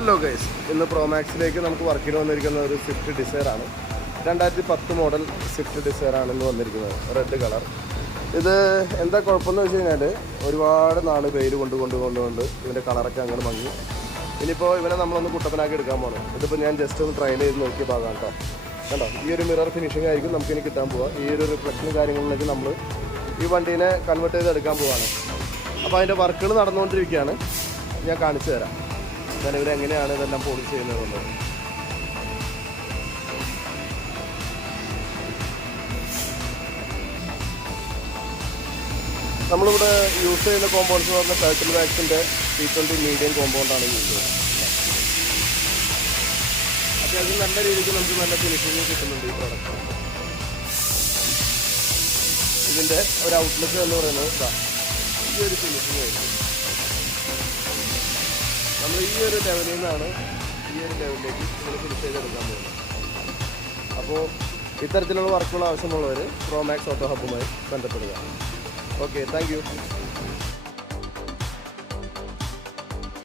Hello guys, ഇന്ന് പ്രോമാക്സിലേക്ക് നമുക്ക് വർക്കിന് വന്നിരിക്കുന്ന ഒരു സ്വിഫ്റ്റ് ഡിസയറാണ്. 2010 മോഡൽ സ്വിഫ്റ്റ് ഡിസയറാണ് ഇന്ന് വന്നിരിക്കുന്നത്. Red colour. ഇത് എന്താ കുഴപ്പമെന്ന് വെച്ച് കഴിഞ്ഞാൽ ഒരുപാട് നാൾ വെയിൽ കൊണ്ടുകൊണ്ട് ഇതിൻ്റെ കളറൊക്കെ അങ്ങനെ മങ്ങി. ഇനിയിപ്പോൾ ഇവനെ നമ്മളൊന്ന് കുട്ടപ്പനാക്കി എടുക്കാൻ പോകണം. ഇതിപ്പോൾ ഞാൻ ജസ്റ്റ് ഒന്ന് ട്രയൽ ചെയ്ത് നോക്കിയ ഭാഗം കേട്ടോ. കണ്ടോ, ഈ ഒരു മിറർ ഫിനിഷിംഗ് ആയിരിക്കും നമുക്കിനി കിട്ടാൻ പോവുക. ഈ ഒരു റിഫ്ലക്ഷനും കാര്യങ്ങളിലേക്ക് നമ്മൾ ഈ വണ്ടീനെ കൺവേർട്ട് ചെയ്ത് എടുക്കാൻ പോവുകയാണ്. അപ്പോൾ അതിൻ്റെ വർക്കുകൾ നടന്നുകൊണ്ടിരിക്കുകയാണ്. ഞാൻ കാണിച്ചു തരാം ഞാൻ ഇവരെങ്ങനെയാണ് ഇതെല്ലാം പോളിഷ് ചെയ്യുന്നതെന്നുള്ളത്. നമ്മളിവിടെ യൂസ് ചെയ്യുന്ന കോമ്പൗണ്ട്സ് എന്ന് പറഞ്ഞാൽ ടർട്ടിൽ വാക്സിൻ്റെ T20 മീഡിയം കോമ്പൗണ്ടാണ് യൂസ് ചെയ്യുന്നത്. അത്യാവശ്യം നല്ല രീതിക്ക് നമുക്ക് നല്ല ഫിനിഷിങ് കിട്ടുന്നുണ്ട് ഈ പ്രോഡക്റ്റ്. ഇതിൻ്റെ ഒരു ഔട്ട്ലുക്ക് എന്ന് പറയുന്നത് ഈ ഒരു ഫിനിഷിങ് ആയിരിക്കും. നമ്മൾ ഈ ഒരു ലെവലിൽ നിന്നാണ് ഈ ഒരു ലെവലിലേക്ക് നമ്മൾ ഫിനിഷ് ചെയ്തെടുക്കാൻ പോകുന്നത്. അപ്പോൾ ഇത്തരത്തിലുള്ള വർക്കുകൾ ആവശ്യമുള്ളവർ പ്രോമാക്സ് ഓട്ടോ ഹബ്ബുമായി ബന്ധപ്പെടുക. Okay, thank you.